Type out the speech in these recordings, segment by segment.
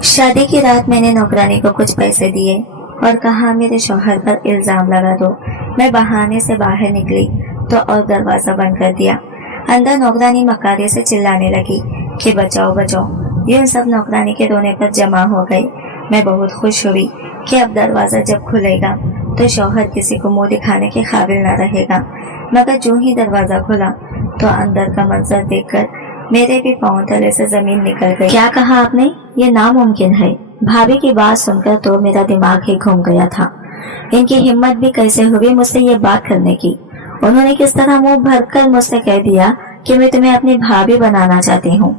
शादी की रात मैंने नौकरानी को कुछ पैसे दिए और कहा मेरे शौहर पर इल्जाम लगा दो। मैं बहाने से बाहर निकली तो और दरवाजा बंद कर दिया। अंदर नौकरानी मक्कारे से चिल्लाने लगी कि बचाओ बचाओ। यूं सब नौकरानी के रोने पर जमा हो गए। मैं बहुत खुश हुई कि अब दरवाजा जब खुलेगा तो शौहर किसी को मुंह दिखाने के काबिल न रहेगा। मगर जो ही दरवाजा खुला तो अंदर का मंजर देखकर मेरे भी पांव तले से जमीन निकल गई। क्या कहा आपने? ये नामुमकिन है। भाभी की बात सुनकर तो मेरा दिमाग ही घूम गया था। इनकी हिम्मत भी कैसे हुई मुझसे ये बात करने की। उन्होंने किस तरह मुंह भरकर मुझसे कह दिया कि मैं तुम्हें अपनी भाभी बनाना चाहती हूँ।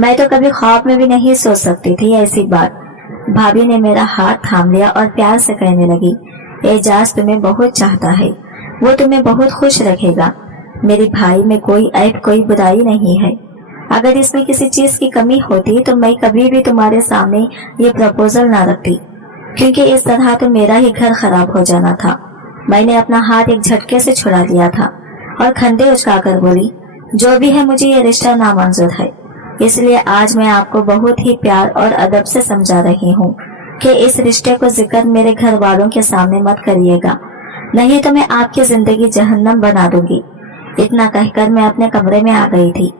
मैं तो कभी ख्वाब में भी नहीं सोच सकती थी ऐसी बात। भाभी ने मेरा हाथ थाम लिया और प्यार से कहने लगी, एजाज तुम्हें बहुत चाहता है, वो तुम्हें बहुत खुश रखेगा। मेरे भाई में कोई ऐब कोई बुराई नहीं है। अगर इसमें किसी चीज की कमी होती तो मैं कभी भी तुम्हारे सामने ये प्रपोजल ना रखती, क्योंकि इस तरह तो मेरा ही घर खराब हो जाना था। मैंने अपना हाथ एक झटके से छुड़ा लिया था और खंडे उचकाकर बोली, जो भी है मुझे ये रिश्ता नामंजूर है। इसलिए आज मैं आपको बहुत ही प्यार और अदब से समझा रही हूँ कि इस रिश्ते को जिक्र मेरे घर वालों के सामने मत करिएगा, नहीं तो मैं आपकी जिंदगी जहन्नम बना दूंगी। इतना कहकर मैं अपने कमरे में आ गई थी।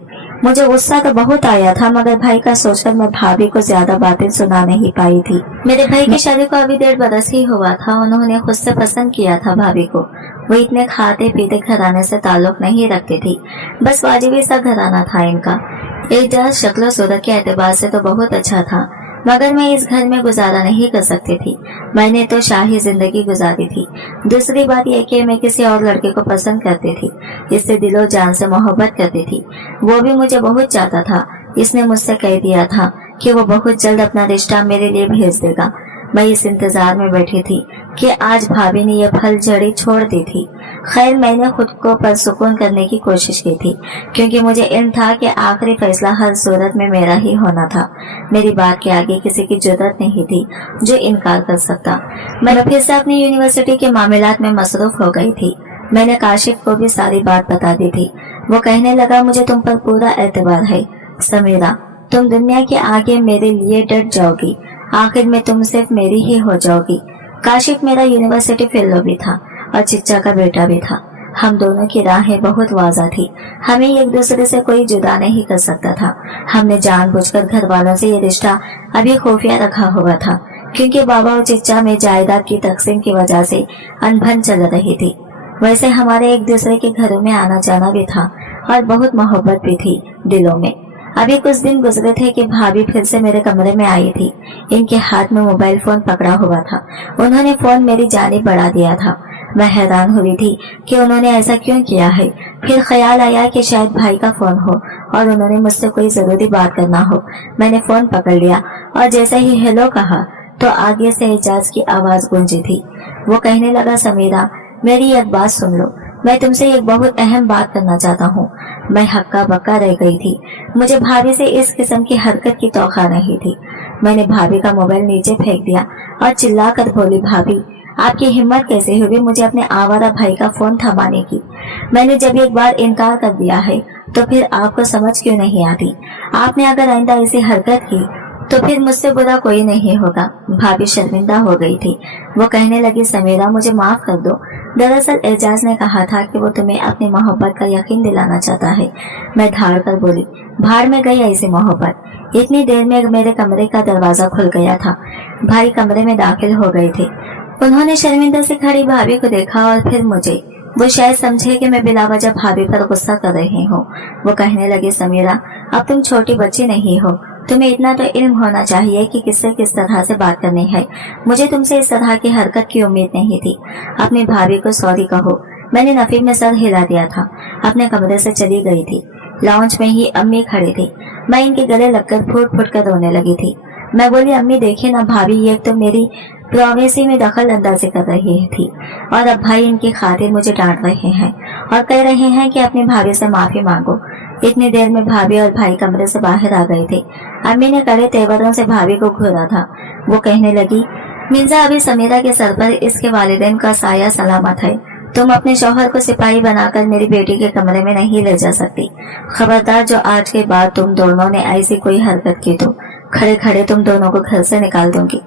मुझे गुस्सा तो बहुत आया था, मगर भाई का सोचकर मैं भाभी को ज्यादा बातें सुना नहीं पाई थी। मेरे भाई की शादी को अभी 1.5 बरस ही हुआ था। उन्होंने खुद से पसंद किया था भाभी को। वो इतने खाते पीते घराने से ताल्लुक नहीं रखती थी, बस वाजिबी सा घराना था इनका। एक जरा शक्ल सूरत के एतबार से तो बहुत अच्छा था, मगर मैं इस घर में गुजारा नहीं कर सकती थी। मैंने तो शाही जिंदगी गुजारी थी। दूसरी बात यह कि मैं किसी और लड़के को पसंद करती थी, इससे दिलो जान से मोहब्बत करती थी। वो भी मुझे बहुत चाहता था। इसने मुझसे कह दिया था कि वो बहुत जल्द अपना रिश्ता मेरे लिए भेज देगा। मैं इस इंतजार में बैठी थी कि आज भाभी ने यह फल झड़ी छोड़ दी थी। खैर, मैंने खुद को परसुकून करने की कोशिश की थी, क्योंकि मुझे इल्म था कि आखिरी फैसला हर सूरत में मेरा ही होना था। मेरी बात के आगे किसी की जरूरत नहीं थी जो इनकार कर सकता। मैं फिर से अपनी यूनिवर्सिटी के मामलात में मसरूफ हो गई थी। मैंने काशिफ को भी सारी बात बता दी थी। वो कहने लगा, मुझे तुम पर पूरा एतबार है समीरा। तुम दुनिया के आगे मेरे लिए डट जाओगी। आखिर में तुम सिर्फ मेरी ही हो जाओगी। काशिफ मेरा यूनिवर्सिटी फेलो भी था और चिच्चा का बेटा भी था। हम दोनों की राहें बहुत वाज़ा थी। हमें एक दूसरे से कोई जुदा नहीं कर सकता था। हमने जानबूझकर घर वालों से ये रिश्ता अभी खुफिया रखा हुआ था, क्योंकि बाबा और चिच्चा में जायदाद की तकसीम की वजह से अनबन चल रही थी। वैसे हमारे एक दूसरे के घरों में आना जाना भी था और बहुत मोहब्बत भी थी दिलों में। अभी कुछ दिन गुजरे थे कि भाभी फिर से मेरे कमरे में आई थी। इनके हाथ में मोबाइल फोन पकड़ा हुआ था। उन्होंने फोन मेरी जानिब बढ़ा दिया था। मैं हैरान हुई थी कि उन्होंने ऐसा क्यों किया है। फिर ख्याल आया कि शायद भाई का फोन हो और उन्होंने मुझसे कोई जरूरी बात करना हो। मैंने फोन पकड़ लिया और जैसे ही हेलो कहा तो आगे से एजाज की आवाज गूंजी थी। वो कहने लगा, समीरा मेरी एक बात सुन लो। मैं तुमसे एक बहुत अहम बात करना चाहता हूँ। मैं हक्का बक्का रह गई थी। मुझे भाभी से इस किस्म की हरकत की तौखा नहीं थी। मैंने भाभी का मोबाइल नीचे फेंक दिया और चिल्लाकर बोली, भाभी आपकी हिम्मत कैसे हुई मुझे अपने आवारा भाई का फोन थमाने की? मैंने जब एक बार इनकार कर दिया है तो फिर आपको समझ क्यों नहीं आती? आपने अगर आइंदा ऐसी हरकत की तो फिर मुझसे बुरा कोई नहीं होगा। भाभी शर्मिंदा हो गई थी। वो कहने लगी, समीरा मुझे माफ कर दो। दरअसल एजाज ने कहा था कि वो तुम्हें अपनी मोहब्बत का यकीन दिलाना चाहता है। मैं धाड़ कर बोली, भाड़ में गई ऐसी मोहब्बत। इतनी देर में मेरे कमरे का दरवाजा खुल गया था। भाई कमरे में दाखिल हो गए थे। उन्होंने शर्मिंदा से खड़ी भाभी को देखा और फिर मुझे। वो शायद समझे कि मैं बिला वजह भाभी पर गुस्सा कर रही हूँ। वो कहने लगे, समीरा अब तुम छोटी बच्ची नहीं हो। तुम्हें इतना तो इल्म होना चाहिए कि किससे किस तरह से बात करनी है। मुझे तुमसे इस तरह की हरकत की उम्मीद नहीं थी। अपनी भाभी को सॉरी कहो। मैंने नफी में सर हिला दिया था। अपने कमरे से चली गई थी। लाउंज में ही अम्मी खड़ी थी। मैं इनके गले लगकर फूट फूट कर रोने लगी थी। मैं बोली, अम्मी देखिए ना, भाभी ये तो मेरी प्राइवेसी में दखल अंदाजी कर रही थी और अब भाई इनकी खातिर मुझे डांट रहे हैं और कह रहे हैं कि अपनी भाभी से माफी मांगो। इतनी देर में भाभी और भाई कमरे से बाहर आ गए थे। अम्मी ने कड़े तेवरों से भाभी को घूरा था। वो कहने लगी, मिर्जा अभी समीरा के सर पर इसके वालिदैन का साया सलामत है। तुम अपने शौहर को सिपाही बनाकर मेरी बेटी के कमरे में नहीं ले जा सकती। खबरदार, जो आज के बाद तुम दोनों ने ऐसी कोई हरकत की तो खड़े खड़े तुम दोनों को घर से निकाल दूंगी।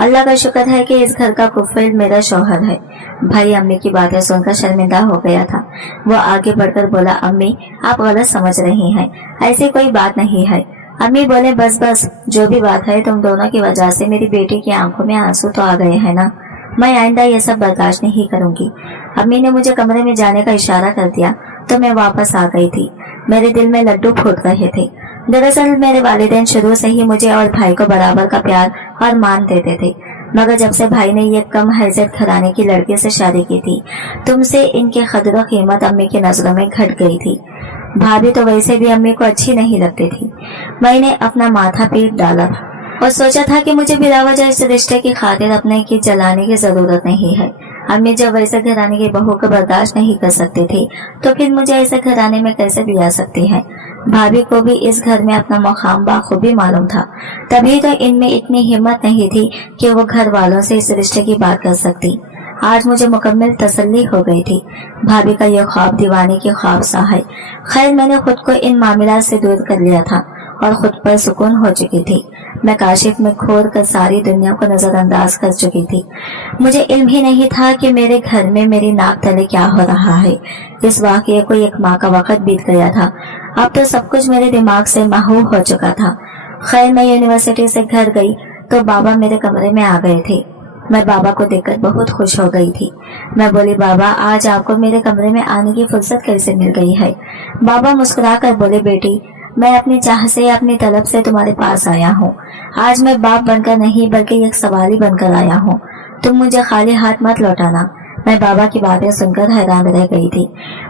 अल्लाह का शुक्र है कि इस घर का कुफिल मेरा शौहर है। भाई अम्मी की बातें सुनकर शर्मिंदा हो गया था। वो आगे बढ़कर बोला, अम्मी आप गलत समझ रही हैं, ऐसी कोई बात नहीं है। अम्मी बोले, बस बस, जो भी बात है, तुम दोनों की वजह से मेरी बेटी की आंखों में आंसू तो आ गए हैं ना। मैं आइंदा ये सब बर्दाश्त नहीं करूंगी। अम्मी ने मुझे कमरे में जाने का इशारा कर दिया तो मैं वापस आ गई थी। मेरे दिल में लड्डू फूट रहे थे। दरअसल मेरे वालिदैन शुरू से ही मुझे और भाई को बराबर का प्यार और मान देते थे, मगर जब से भाई ने ये कम हैसियत घराने की लड़की से शादी की थी, तुमसे इनकी कदर और कीमत अम्मी की नजरों में घट गई थी। भाभी तो वैसे भी अम्मी को अच्छी नहीं लगती थी। मैंने अपना माथा पीट डाला था और सोचा था कि मुझे बिलावजह इस रिश्ते की खातिर अपने की जलाने की जरूरत नहीं है। अम्मी जब वैसे घराने की बहू को बर्दाश्त नहीं कर सकती थी तो फिर मुझे ऐसे घराने में कैसे भी आ सकती है। भाभी को भी इस घर में अपना मुकाम बाखूबी मालूम था, तभी तो इनमें इतनी हिम्मत नहीं थी कि वो घर वालों से इस रिश्ते की बात कर सकती। आज मुझे मुकम्मल तसल्ली हो गई थी। भाभी का यह ख्वाब दीवाने की ख्वाब सा है। खैर मैंने खुद को इन मामलात से दूर कर लिया था और खुद पर सुकून हो चुकी थी। मैं काशिफ में खोर कर सारी दुनिया को नजरअंदाज कर चुकी थी। मुझे इल्म ही नहीं था कि मेरे घर में मेरी नाक तले क्या हो रहा है। इस वाक़ये को एक माह का वक्त बीत गया था। अब तो सब कुछ मेरे दिमाग से महूफ हो चुका था। खैर मैं यूनिवर्सिटी से घर गई तो बाबा मेरे कमरे में आ गए थे। मैं बाबा को देखकर बहुत खुश हो गई थी। मैं बोली, बाबा आज आपको मेरे कमरे में आने की फुर्सत कैसे मिल गई है। बाबा मुस्कुरा कर बोले, बेटी मैं अपनी चाह से अपनी तलब से तुम्हारे पास आया हूँ। आज मैं बाप बनकर नहीं बल्कि एक सवाली बनकर आया हूँ। तुम मुझे खाली हाथ मत लौटाना। मैं बाबा की बातें सुनकर हैरान रह गई थी।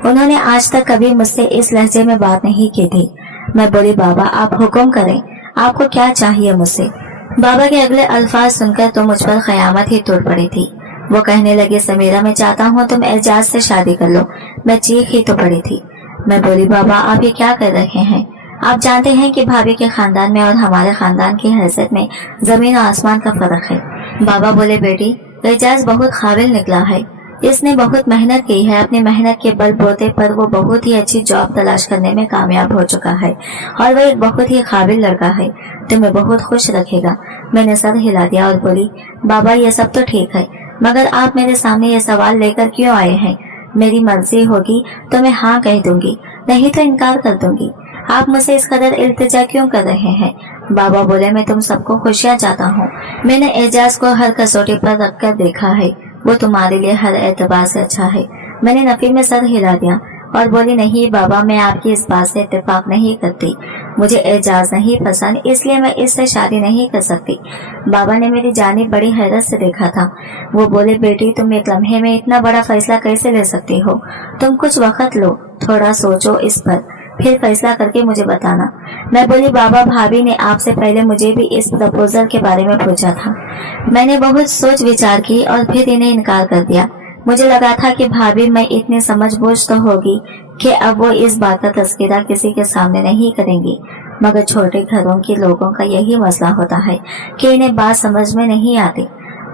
उन्होंने आज तक कभी मुझसे इस लहजे में बात नहीं की थी। मैं बोली, बाबा आप हुक्म करें, आपको क्या चाहिए मुझसे। बाबा के अगले अल्फाज सुनकर तो मुझ पर क़यामत ही टूट पड़ी थी। वो कहने लगे, समीरा मैं चाहता हूँ तुम एजाज से शादी कर लो। मैं चीख ही तो पड़ी थी। मैं बोली, बाबा आप ये क्या कर रहे हैं। आप जानते हैं कि भाभी के खानदान में और हमारे खानदान की हैसियत में जमीन और आसमान का फर्क है। बाबा बोले, बेटी एजाज बहुत काबिल निकला है। इसने बहुत मेहनत की है। अपनी मेहनत के बलबूते पर वो बहुत ही अच्छी जॉब तलाश करने में कामयाब हो चुका है और वह एक बहुत ही काबिल लड़का है। तुम्हें बहुत खुश रखेगा। मैंने सर हिला दिया और बोली, बाबा ये सब तो ठीक है, मगर आप मेरे सामने ये सवाल लेकर क्यों आए हैं। मेरी मर्जी होगी तो मैं हाँ कह दूंगी, नहीं तो इनकार कर दूंगी। आप मुझसे इस कदर इल्तिजा क्यों कर रहे हैं। बाबा बोले, मैं तुम सबको खुशियाँ चाहता हूँ। मैंने एजाज को हर कसौटी पर रखकर देखा है। वो तुम्हारे लिए हर एतबार से अच्छा है। मैंने नफी में सर हिला दिया और बोली, नहीं बाबा मैं आपकी इस बात से इत्तेफाक नहीं करती। मुझे एजाज नहीं पसंद, इसलिए मैं इससे शादी नहीं कर सकती। बाबा ने मेरी जानिब बड़ी हैरत से देखा था। वो बोले, बेटी तुम एक लम्हे में इतना बड़ा फैसला कैसे ले सकती हो। तुम कुछ वक्त लो, थोड़ा सोचो इस पर, फिर फैसला करके मुझे बताना। मैं बोली, बाबा भाभी ने आपसे पहले मुझे भी इस प्रपोजल के बारे में पूछा था। मैंने बहुत सोच विचार की और फिर इन्हें इनकार कर दिया। मुझे लगा था कि भाभी में इतनी समझबूझ तो होगी कि अब वो इस बात का तस्करा किसी के सामने नहीं करेंगी, मगर छोटे घरों के लोगों का यही मसला होता है कि इन्हें बात समझ में नहीं आती।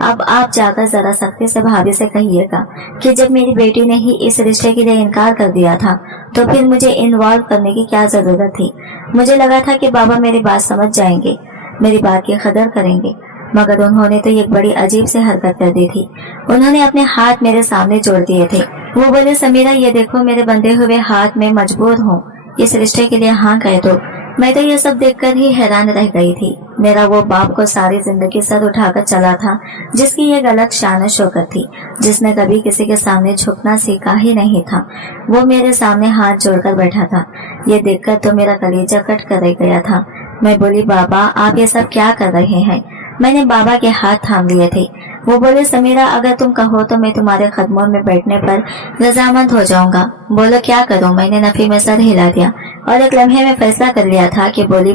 अब आप जाकर जरा सख्ती से भाभी से कहिएगा कि जब मेरी बेटी ने ही इस रिश्ते के लिए इनकार कर दिया था तो फिर मुझे इन्वॉल्व करने की क्या जरूरत थी। मुझे लगा था कि बाबा मेरी बात समझ जाएंगे, मेरी बात की कदर करेंगे, मगर उन्होंने तो एक बड़ी अजीब से हरकत कर दी थी। उन्होंने अपने हाथ मेरे सामने जोड़ दिए थे। वो बोले, समीरा ये देखो मेरे बंधे हुए हाथ में मजबूर हूँ, इस रिश्ते के लिए हाँ कह दो। मैं तो ये सब देखकर ही हैरान रह गई थी। मेरा वो बाप को सारी जिंदगी सर उठाकर चला था, जिसकी ये गलत शान शौकत थी, जिसने कभी किसी के सामने झुकना सीखा ही नहीं था, वो मेरे सामने हाथ जोड़कर बैठा था। ये देखकर तो मेरा कलेजा कट कर रह गया था। मैं बोली, बाबा आप ये सब क्या कर रहे हैं। मैंने बाबा के हाथ थाम लिए थे। वो बोले, समीरा अगर तुम कहो तो मैं तुम्हारे कदमों में बैठने पर रजामंद हो जाऊंगा। बोलो क्या करूं। मैंने नफी में सर हिला दिया और एक लम्हे में फैसला कर लिया था कि बोली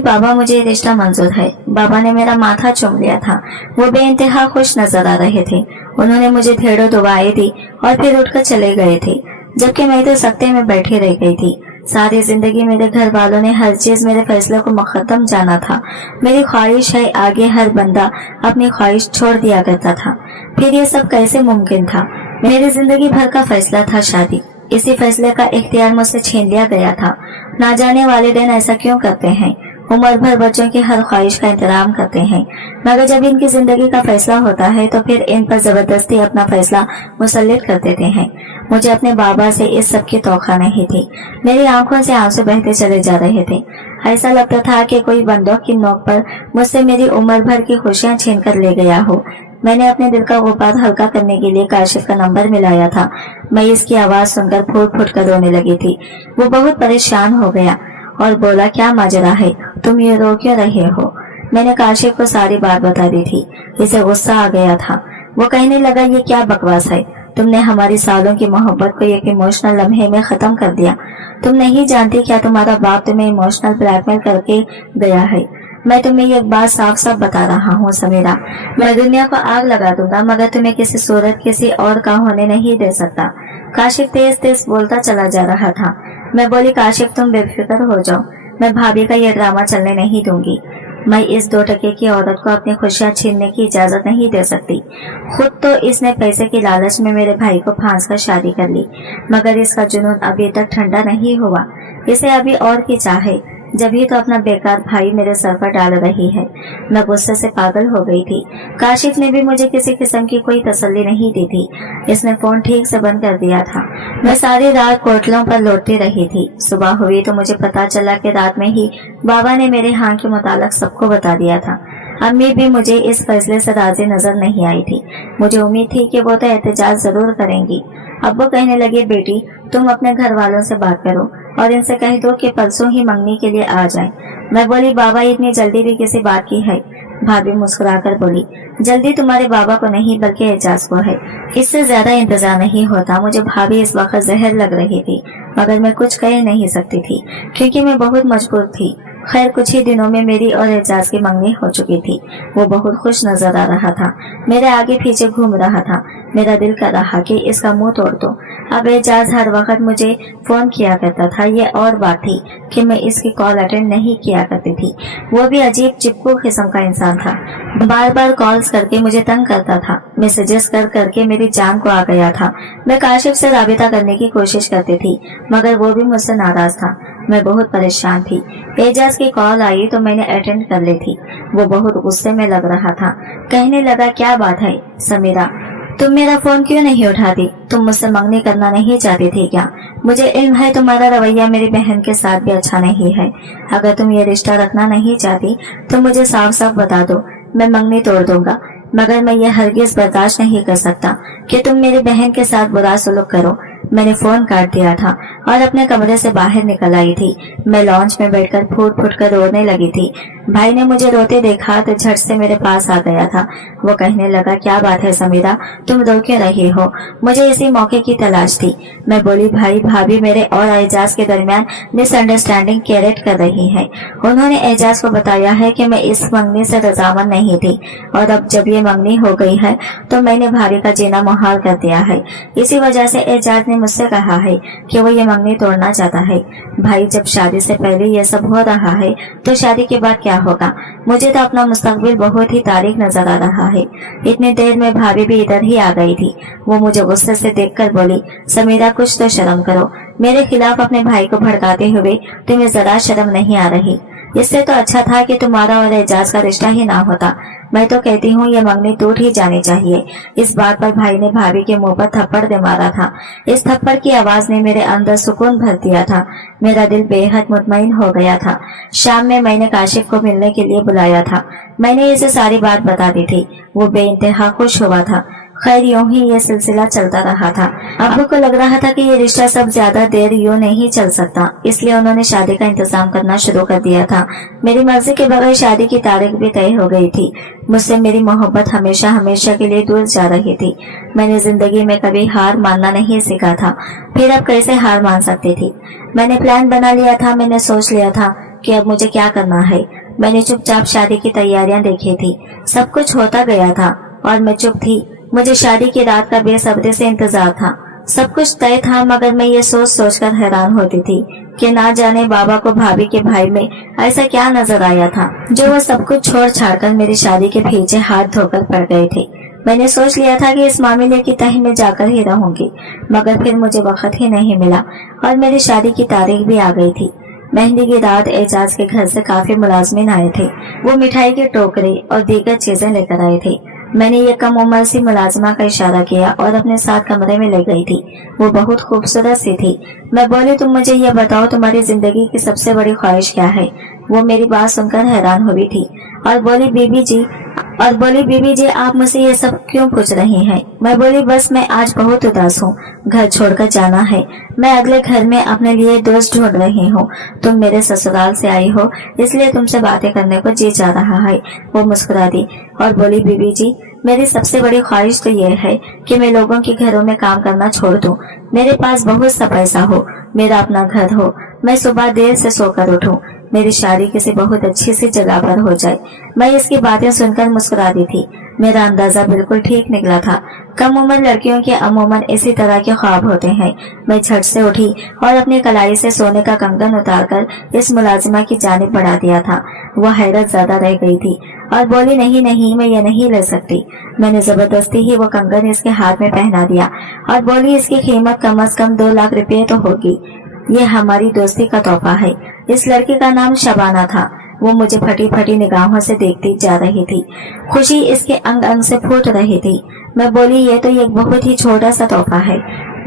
बाबा मुझे ये रिश्ता मंजूर है। बाबा ने मेरा माथा चूम लिया था। वो बेइंतहा खुश नजर आ रहे थे। उन्होंने मुझे ढेरों दुआएं दी और फिर उठकर चले गए थे, जबकि मैं तो सख्ते में बैठी रह गई थी। सारी जिंदगी मेरे घर वालों ने हर चीज मेरे फैसले को मुकद्दम जाना था। मेरी ख्वाहिश है आगे हर बंदा अपनी ख्वाहिश छोड़ दिया करता था। फिर ये सब कैसे मुमकिन था। मेरी जिंदगी भर का फैसला था शादी। इसी फैसले का इख्तियार मुझसे छीन लिया गया था। ना जाने वालिदैन ऐसा क्यों करते हैं। उम्र भर बच्चों की हर ख्वाहिश का इंतजाम करते हैं, मगर जब इनकी जिंदगी का फैसला होता है तो फिर इन पर जबरदस्ती अपना फैसला मुसल्लित कर देते हैं। मुझे अपने बाबा से इस सब की तौखा नहीं थी। मेरी आंखों से आंसू बहते चले जा रहे थे। ऐसा लगता था कि कोई बंदूक की नोक पर मुझसे मेरी उम्र भर की खुशियां छीन कर ले गया हो। मैंने अपने दिल का गुबार हल्का करने के लिए काशिफ का नंबर मिलाया था। मैं इसकी आवाज सुनकर फूट फूट कर रोने लगी थी। वो बहुत परेशान हो गया और बोला, क्या माजरा है, तुम ये रो क्यों रहे हो? मैंने काशिफ को सारी बात बता दी थी। इसे गुस्सा आ गया था। वो कहने लगा, ये क्या बकवास है, तुमने हमारी सालों की मोहब्बत को एक इमोशनल लम्हे में खत्म कर दिया। तुम नहीं जानती क्या तुम्हारा बाप तुम्हें इमोशनल ब्लैकमेल करके गया है। मैं तुम्हें एक बात साफ साफ बता रहा हूँ समीरा, मैं दुनिया को आग लगा दूंगा मगर तुम्हें किसी सूरत किसी और का होने नहीं दे सकता। काशिफ तेज तेज बोलता चला जा रहा था। मैं बोली, काशिफ तुम बेफिक्र हो जाओ, मैं भाभी का यह ड्रामा चलने नहीं दूंगी। मैं इस 2 टके की औरत को अपनी खुशियां छीनने की इजाजत नहीं दे सकती। खुद तो इसने पैसे की लालच में मेरे भाई को फांस कर शादी कर ली, मगर इसका जुनून अभी तक ठंडा नहीं हुआ। इसे अभी और की चाह है, जब ही तो अपना बेकार भाई मेरे सर पर डाल रही है। मैं गुस्से से पागल हो गई थी। काशिफ ने भी मुझे किसी किस्म की कोई तसल्ली नहीं दी थी। इसने फोन ठीक से बंद कर दिया था। मैं सारी रात कोटलों पर लौटती रही थी। सुबह हुई तो मुझे पता चला कि रात में ही बाबा ने मेरे हाँ के मुतालिक सबको बता दिया था। अम्मी भी मुझे इस फैसले से राजी नजर नहीं आई थी। मुझे उम्मीद थी कि वो तो एहतजाज जरूर करेंगी। अब वो कहने लगे, बेटी तुम अपने घर वालों से बात करो और इनसे कह दो कि परसों ही मंगनी के लिए आ जाएं। मैं बोली, बाबा इतनी जल्दी भी किसी बात की है? भाभी मुस्कुराकर बोली, जल्दी तुम्हारे बाबा को नहीं बल्कि एजाज को है। इससे ज्यादा इंतजार नहीं होता। मुझे भाभी इस वक्त जहर लग रही थी, मगर मैं कुछ कह नहीं सकती थी क्योंकि मैं बहुत मजबूर थी। खैर कुछ ही दिनों में मेरी और एजाज की मंगनी हो चुकी थी। वो बहुत खुश नजर आ रहा था, मेरे आगे पीछे घूम रहा था। मेरा दिल कर रहा कि इसका मुंह तोड़ दो। अब एजाज हर वक्त मुझे फोन किया करता था। ये और बात थी कि मैं इसकी कॉल अटेंड नहीं किया करती थी। वो भी अजीब चिपकू किस्म का इंसान था। बार बार कॉल्स करके मुझे तंग करता था। मैसेजेस कर करके मेरी जान को आ गया था। मैं काशिफ से राबिता करने की कोशिश करती थी, मगर वो भी मुझसे नाराज था। मैं बहुत परेशान थी। एजाज की कॉल आई तो मैंने अटेंड कर ली थी। वो बहुत गुस्से में लग रहा था। कहने लगा, क्या बात है समीरा, तुम मेरा फोन क्यों नहीं उठाती? तुम मुझसे मंगनी करना नहीं चाहती थी क्या? मुझे इल्म है तुम्हारा रवैया मेरी बहन के साथ भी अच्छा नहीं है। अगर तुम ये रिश्ता रखना नहीं चाहती तो मुझे साफ साफ बता दो, मैं मंगनी तोड़ दूंगा। मगर मैं ये हरगिज बर्दाश्त नहीं कर सकता कि तुम मेरी बहन के साथ बुरा सलूक करो। मैंने फोन काट दिया था और अपने कमरे से बाहर निकल आई थी। मैं लॉन्च में बैठकर फूट फूट कर रोने लगी थी। भाई ने मुझे रोते देखा तो झट से मेरे पास आ गया था। वो कहने लगा, क्या बात है समीरा, तुम रो क्यों रही हो? मुझे इसी मौके की तलाश थी। मैं बोली, भाई भाभी मेरे और एजाज के दरमियान मिसअंडरस्टैंडिंग क्रिएट कर रही है। उन्होंने एजाज को बताया है कि मैं इस मंगनी से रजामंद नहीं थी और अब जब ये मंगनी हो गई है तो मैंने भाभी का जीना मुहाल कर दिया है। इसी वजह से एजाज ने मुझसे कहा है कि वो ये मंगनी तोड़ना चाहता है। भाई जब शादी से पहले ये सब हो रहा है तो शादी के बाद क्या होगा? मुझे तो अपना मुस्तकबिल बहुत ही तारीक नजर आ रहा है। इतनी देर में भाभी भी इधर ही आ गई थी। वो मुझे गुस्से से देखकर बोली, समीरा कुछ तो शर्म करो, मेरे खिलाफ अपने भाई को भड़काते हुए तुम्हें जरा शर्म नहीं आ रही? इससे तो अच्छा था कि तुम्हारा और एजाज का रिश्ता ही ना होता। मैं तो कहती हूँ ये मंगनी टूट ही जानी चाहिए। इस बात पर भाई ने भाभी के मुंह पर थप्पड़ दे मारा था। इस थप्पड़ की आवाज ने मेरे अंदर सुकून भर दिया था। मेरा दिल बेहद मुतमईन हो गया था। शाम में मैंने काशिफ को मिलने के लिए बुलाया था। मैंने इसे सारी बात बता दी थी। वो बेइंतहा खुश हुआ था। खैर यूं ही ये सिलसिला चलता रहा था। अब्बू को लग रहा था कि ये रिश्ता सब ज्यादा देर यूं नहीं चल सकता, इसलिए उन्होंने शादी का इंतजाम करना शुरू कर दिया था। मेरी मर्जी के बगैर शादी की तारीख भी तय हो गई थी। मुझसे मेरी मोहब्बत हमेशा हमेशा के लिए दूर जा रही थी। मैंने जिंदगी में कभी हार मानना नहीं सीखा था, फिर अब कैसे हार मान सकती थी? मैंने प्लान बना लिया था। मैंने सोच लिया था कि अब मुझे क्या करना है। मैंने चुपचाप शादी की तैयारियां देखी थी। सब कुछ होता गया था और मैं चुप थी। मुझे शादी की रात का बेसब्री से इंतजार था। सब कुछ तय था, मगर मैं ये सोच सोच कर हैरान होती थी कि ना जाने बाबा को भाभी के भाई में ऐसा क्या नजर आया था जो वो सब कुछ छोड़ छाड़ कर मेरी शादी के पीछे हाथ धोकर पड़ गए थे। मैंने सोच लिया था कि इस मामले की तह में जाकर ही रहूंगी, मगर फिर मुझे वक्त ही नहीं मिला और मेरी शादी की तारीख भी आ गई थी। मेहंदी की रात एजाज के घर से काफी मुलाजमीन आए थे। वो मिठाई के टोकरे और दीगर चीजें लेकर आए थे। मैंने ये कम उम्र सी मुलाजिमा का इशारा किया और अपने साथ कमरे में ले गई थी। वो बहुत खूबसूरत सी थी। मैं बोली, तुम मुझे ये बताओ, तुम्हारी जिंदगी की सबसे बड़ी ख्वाहिश क्या है? वो मेरी बात सुनकर हैरान हुई थी और बोली, बीबी जी आप मुझसे ये सब क्यों पूछ रही हैं? मैं बोली, बस मैं आज बहुत उदास हूँ, घर छोड़कर जाना है। मैं अगले घर में अपने लिए दोस्त ढूंढ रही हूँ। तुम मेरे ससुराल से आई हो, इसलिए तुमसे बातें करने को जी जा रहा है। वो मुस्कुरा दी और बोली, बीबी जी मेरी सबसे बड़ी ख्वाहिश तो ये है कि मैं लोगों के घरों में काम करना छोड़ दूं। मेरे पास बहुत सा पैसा हो, मेरा अपना घर हो, मैं सुबह देर से सोकर उठूं, मेरी शादी किसी बहुत अच्छी सी जगह पर हो जाए। मैं इसकी बातें सुनकर मुस्कुरा दी थी। मेरा अंदाजा बिल्कुल ठीक निकला था। कम उम्र लड़कियों के अमूमन इसी तरह के ख्वाब होते हैं। मैं झट से उठी और अपनी कलाई से सोने का कंगन उतारकर इस मुलाजिमा की जानिब बढ़ा दिया था। वह हैरत ज्यादा रह गई थी और बोली, नहीं नहीं, मैं ये नहीं ले सकती। मैंने जबरदस्ती ही वो कंगन इसके हाथ में पहना दिया और बोली, इसकी कीमत कम से कम 2 लाख रुपये तो होगी। ये हमारी दोस्ती का तोहफा है। इस लड़की का नाम शबाना था। वो मुझे फटी फटी निगाहों से देखती जा रही थी। खुशी इसके अंग अंग से फूट रही थी। मैं बोली, ये तो एक बहुत ही छोटा सा तोहफा है,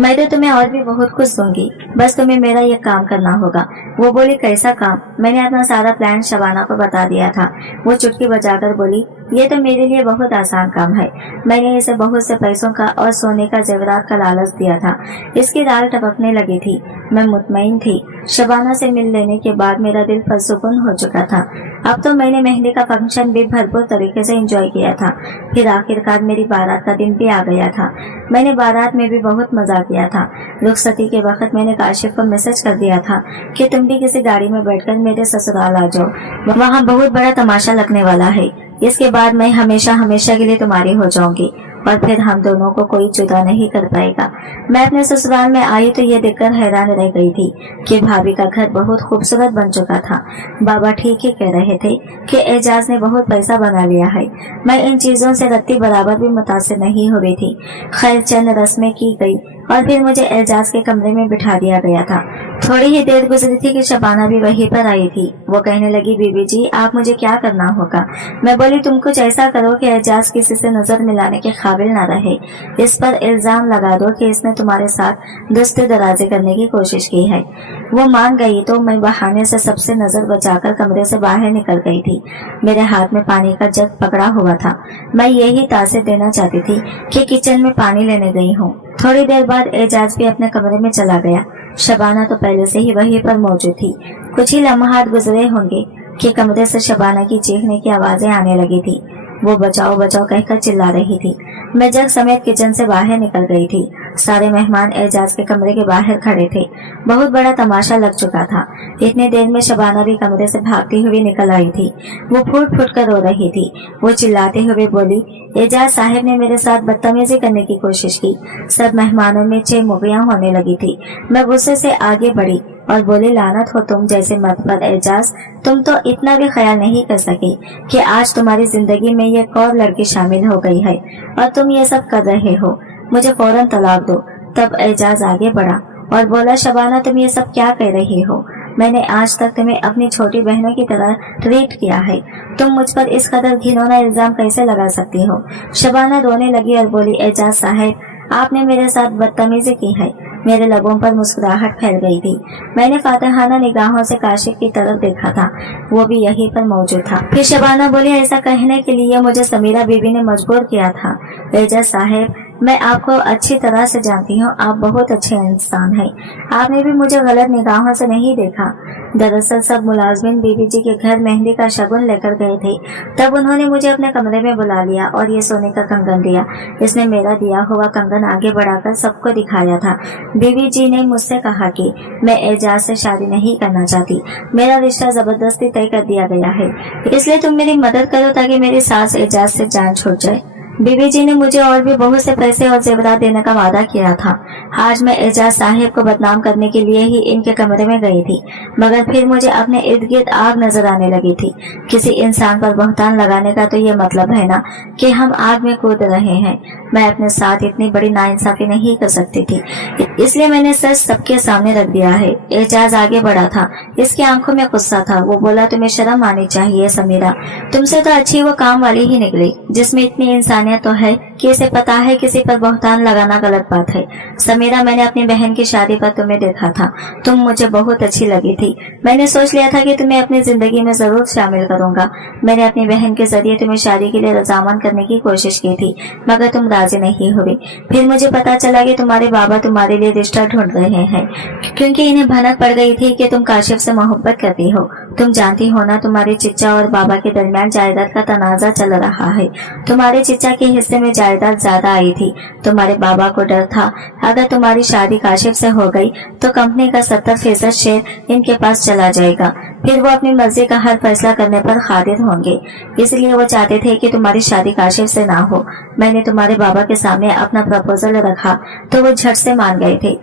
मैं तो तुम्हें और भी बहुत कुछ दूंगी, बस तुम्हें मेरा ये काम करना होगा। वो बोली, कैसा काम? मैंने अपना सारा प्लान शबाना को बता दिया था। वो चुटकी बजाकर बोली, ये तो मेरे लिए बहुत आसान काम है। मैंने इसे बहुत से पैसों का और सोने का जेवरात का लालच दिया था। इसकी दाल टपकने लगी थी। मैं मुतमईन थी। शबाना से मिल लेने के बाद मेरा दिल पुरसुकून हो चुका था। अब तो मैंने मेहंदी का फंक्शन भी भरपूर तरीके से एंजॉय किया था। फिर आखिरकार मेरी बारात का दिन भी आ गया था। मैंने बारात में भी बहुत मजा किया था। रुखसती के वक्त मैंने काशिफ को मैसेज कर दिया था कि तुम भी किसी गाड़ी में बैठकर मेरे ससुराल आ जाओ, वहाँ बहुत बड़ा तमाशा लगने वाला है। इसके बाद मैं हमेशा हमेशा के लिए तुम्हारी हो जाऊंगी और फिर हम दोनों को कोई जुदा नहीं कर पाएगा। मैं अपने ससुराल में आई तो ये देखकर हैरान रह गई थी कि भाभी का घर बहुत खूबसूरत बन चुका था। बाबा ठीक ही कह रहे थे कि एजाज ने बहुत पैसा बना लिया है। मैं इन चीजों से रत्ती बराबर भी मुतासिर नहीं हो रही थी। खैर चंद रस्में की गई और फिर मुझे एजाज के कमरे में बिठा दिया गया था। थोड़ी ही देर गुजरी थी कि शबाना भी वहीं पर आई थी। वो कहने लगी, बीबी जी आप मुझे क्या करना होगा? मैं बोली, तुम कुछ ऐसा करो कि एजाज किसी से नजर मिलाने के काबिल न रहे। इस पर इल्जाम लगा दो कि इसने तुम्हारे साथ दोस्ती दराजी करने की कोशिश की है। वो मान गई तो मैं बहाने से सबसे नजर बचाकर कमरे से बाहर निकल गई थी। मेरे हाथ में पानी का जग पकड़ा हुआ था। मैं यही तासीर देना चाहती थी कि किचन में पानी लेने गई हूँ। थोड़ी देर बाद एजाज भी अपने कमरे में चला गया। शबाना तो पहले से ही वहीं पर मौजूद थी। कुछ ही लम्हात गुजरे होंगे कि कमरे से शबाना की चीखने की आवाजें आने लगी थी। वो बचाओ बचाओ कहकर चिल्ला रही थी। मैं जग समेत किचन से बाहर निकल गई थी। सारे मेहमान एजाज के कमरे के बाहर खड़े थे। बहुत बड़ा तमाशा लग चुका था। इतनी देर में शबाना भी कमरे से भागती हुई निकल आई थी। वो फूट फूट कर रो रही थी। वो चिल्लाते हुए बोली, एजाज साहब ने मेरे साथ बदतमीजी करने की कोशिश की। सब मेहमानों में चेमुगियां होने लगी थी। मैं गुस्से से आगे बढ़ी और बोली, लानत हो तुम जैसे मर्द पर एजाज, तुम तो इतना भी ख्याल नहीं कर सकी कि आज तुम्हारी जिंदगी में एक और लड़की शामिल हो गई है और तुम ये सब कर रहे हो। मुझे फौरन तलाक दो। तब एजाज आगे बढ़ा और बोला, शबाना तुम ये सब क्या कह रही हो? मैंने आज तक तुम्हें अपनी छोटी बहनों की तरह ट्रीट किया है। तुम मुझ पर इस कदर घिनौना इल्जाम कैसे लगा सकती हो? शबाना रोने लगी और बोली, एजाज साहब आपने मेरे साथ बदतमीजी की है। मेरे लबों पर मुस्कुराहट फैल गई थी। मैंने फातिहाना निगाहों से काशिफ की तरफ देखा था। वो भी यहीं पर मौजूद था। फिर शबाना बोली, ऐसा कहने के लिए मुझे समीरा बीबी ने मजबूर किया था। एजाज साहब मैं आपको अच्छी तरह से जानती हूँ, आप बहुत अच्छे इंसान हैं। आपने भी मुझे गलत निगाहों से नहीं देखा। दरअसल सब मुलाजमिन बीबी जी के घर मेहंदी का शगुन लेकर गए थे। तब उन्होंने मुझे अपने कमरे में बुला लिया और ये सोने का कंगन दिया। इसने मेरा दिया हुआ कंगन आगे बढ़ाकर सबको दिखाया था। बीबी जी ने मुझसे कहा कि मैं एजाज से शादी नहीं करना चाहती। मेरा रिश्ता जबरदस्ती तय कर दिया गया है, इसलिए तुम मेरी मदद करो ताकि मेरी सास एजाज से जान छूट जाए। बीबी जी ने मुझे और भी बहुत से पैसे और जेवरात देने का वादा किया था। आज मैं एजाज साहिब को बदनाम करने के लिए ही इनके कमरे में गई थी, मगर फिर मुझे अपने इर्द गिर्द आग नजर आने लगी थी। किसी इंसान पर बहतान लगाने का तो ये मतलब है ना कि हम आग में कूद रहे हैं। मैं अपने साथ इतनी बड़ी नाइंसाफी नहीं कर सकती थी, इसलिए मैंने सच सबके सामने रख दिया है। एजाज आगे बढ़ा था, इसकी आंखों में गुस्सा था। वो बोला, तुम्हें शर्म आनी चाहिए समीरा, तुमसे तो अच्छी वो काम वाली ही निकली जिसमें इतनी इंसानियत तो है कि इसे पता है किसी पर बहतान लगाना गलत बात है। समीरा, मैंने अपनी बहन की शादी पर तुम्हें देखा था, तुम मुझे बहुत अच्छी लगी थी। मैंने सोच लिया था कि तुम्हें अपनी जिंदगी में जरूर शामिल करूंगा। मैंने अपनी बहन के जरिए तुम्हें शादी के लिए रजामंद करने की कोशिश की थी, मगर तुम राजी नहीं हुई। फिर मुझे पता चला कि तुम्हारे बाबा तुम्हारे लिए रिश्ता ढूंढ रहे हैं, क्योंकि इन्हें भनक पड़ गई थी कि तुम काशिफ से मोहब्बत करती हो। तुम जानती हो ना, तुम्हारे चिच्चा और बाबा के दरमियान जायदाद का तनाजा चल रहा है। तुम्हारे चिच्चा के हिस्से में जायदाद ज्यादा आई थी। तुम्हारे बाबा को डर था अगर तुम्हारी शादी काशिफ से हो गई तो कंपनी का 70% शेयर इनके पास चला जाएगा। फिर वो अपनी मर्जी का हर फैसला करने पर कादिर होंगे। इसलिए वो चाहते थे कि तुम्हारी शादी काशिफ से ना हो। मैंने तुम्हारे बाबा के सामने अपना प्रपोजल रखा तो वो झट से मान गए थे।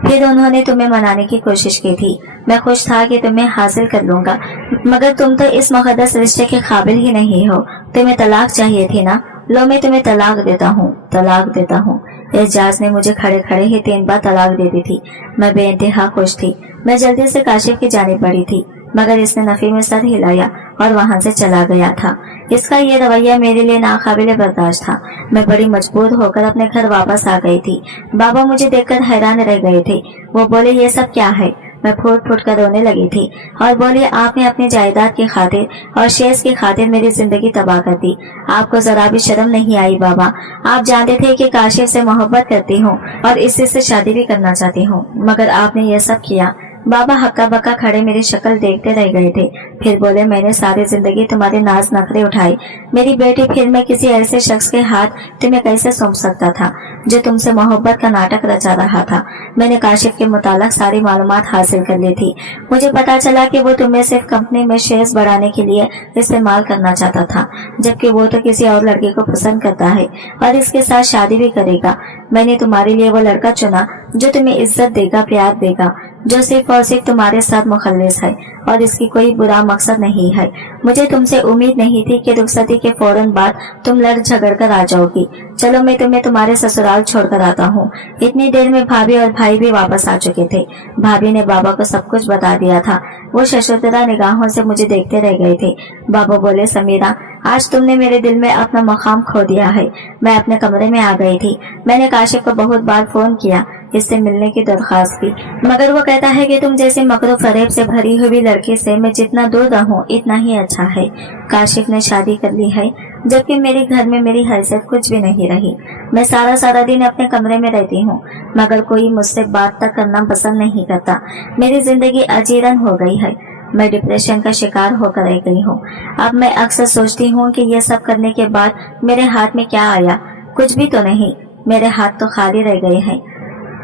फिर उन्होंने तुम्हें मनाने की कोशिश की थी। मैं खुश था कि तुम्हें हासिल कर लूंगा, मगर तुम तो इस मुकद्दस रिश्ते के काबिल ही नहीं हो। तुम्हें तलाक चाहिए थी ना, लो मैं तुम्हें तलाक देता हूँ, तलाक देता हूँ। एजाज ने मुझे खड़े खड़े ही 3 बार तलाक दे दी थी। मैं बेइंतहा खुश थी। मैं जल्दी से काशिफ की जानिब बढ़ी थी, मगर इसने नफी में सर हिलाया और वहां से चला गया था। इसका ये रवैया मेरे लिए नाकाबिले बर्दाश्त था। मैं बड़ी मजबूर होकर अपने घर वापस आ गई थी। बाबा मुझे देखकर हैरान रह गए थे। वो बोले, ये सब क्या है? मैं फूट फूट कर रोने लगी थी और बोली, आपने अपनी जायदाद की खातिर और शेयर्स की खातिर मेरी जिंदगी तबाह कर दी। आपको जरा भी शर्म नहीं आई बाबा? आप जानते थे कि काशिफ से मोहब्बत करती हूँ और इसी से शादी भी करना चाहती हूँ, मगर आपने ये सब किया। बाबा हक्का बक्का खड़े मेरी शक्ल देखते रह गए थे। फिर बोले, मैंने सारी जिंदगी तुम्हारे नाज नखरे उठाए मेरी बेटी, फिर मैं किसी ऐसे शख्स के हाथ तुम्हें कैसे सौंप सकता था जो तुमसे मोहब्बत का नाटक रचा रहा था। मैंने काशिफ के मुतालिक सारी मालूमात हासिल कर ली थी। मुझे पता चला कि वो तुम्हें सिर्फ कंपनी में शेयर्स बढ़ाने के लिए इस्तेमाल करना चाहता था, जबकि वो तो किसी और लड़के को पसंद करता है और इसके साथ शादी भी करेगा। मैंने तुम्हारे लिए वो लड़का चुना जो तुम्हें इज्जत देगा, प्यार देगा, जो सिर्फ और सिर्फ तुम्हारे साथ मुखल्लिस है और इसकी कोई बुरा मकसद नहीं है। मुझे तुमसे उम्मीद नहीं थी कि रुखसती के फौरन बाद तुम लड़ झगड़ कर आ जाओगी। चलो मैं तुम्हें तुम्हारे ससुराल छोड़कर आता हूँ। इतनी देर में भाभी और भाई भी वापस आ चुके थे। भाभी ने बाबा को सब कुछ बता दिया था। वो शशुद्रा निगाहों से मुझे देखते रह गए थे। बाबा बोले, समीरा, आज तुमने मेरे दिल में अपना मकाम खो दिया है। मैं अपने कमरे में आ गई थी। मैंने काशिफ को बहुत बार फोन किया, इससे मिलने की दरख्वास्त की, मगर वो कहता है कि तुम जैसे मकरो फरेब से भरी हुई लड़की से मैं जितना दूर रहूं इतना ही अच्छा है। काशिफ ने शादी कर ली है, जबकि मेरे घर में मेरी हैसियत कुछ भी नहीं रही। मैं सारा दिन अपने कमरे में रहती हूँ, मगर कोई मुझसे बात तक करना पसंद नहीं करता। मेरी जिंदगी अजीरन हो गई है। मैं डिप्रेशन का शिकार होकर रह गई हूँ। अब मैं अक्सर सोचती हूँ कि यह सब करने के बाद मेरे हाथ में क्या आया? कुछ भी तो नहीं। मेरे हाथ तो खाली रह गए हैं।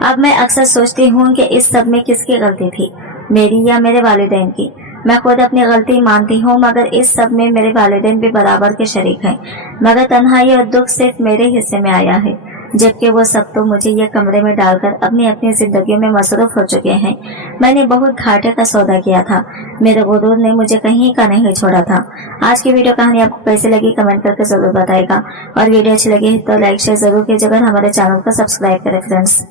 अब मैं अक्सर सोचती हूँ कि इस सब में किसकी गलती थी, मेरी या मेरे वालिदैन की। मैं खुद अपनी गलती मानती हूँ, मगर इस सब में मेरे वालिदैन भी बराबर के शरीक हैं। मगर तन्हाई और दुख सिर्फ मेरे हिस्से में आया है, जबकि वो सब तो मुझे ये कमरे में डालकर अपनी अपनी जिंदगियों में मसरूफ हो चुके हैं। मैंने बहुत घाटे का सौदा किया था। मेरे गुरूर ने मुझे कहीं का नहीं छोड़ा था। आज की वीडियो कहानी आपको कैसी लगी कमेंट करके जरूर बताएगा, और वीडियो अच्छी लगी तो लाइक शेयर जरूर कीजिएगा। हमारे चैनल को सब्सक्राइब करें फ्रेंड्स।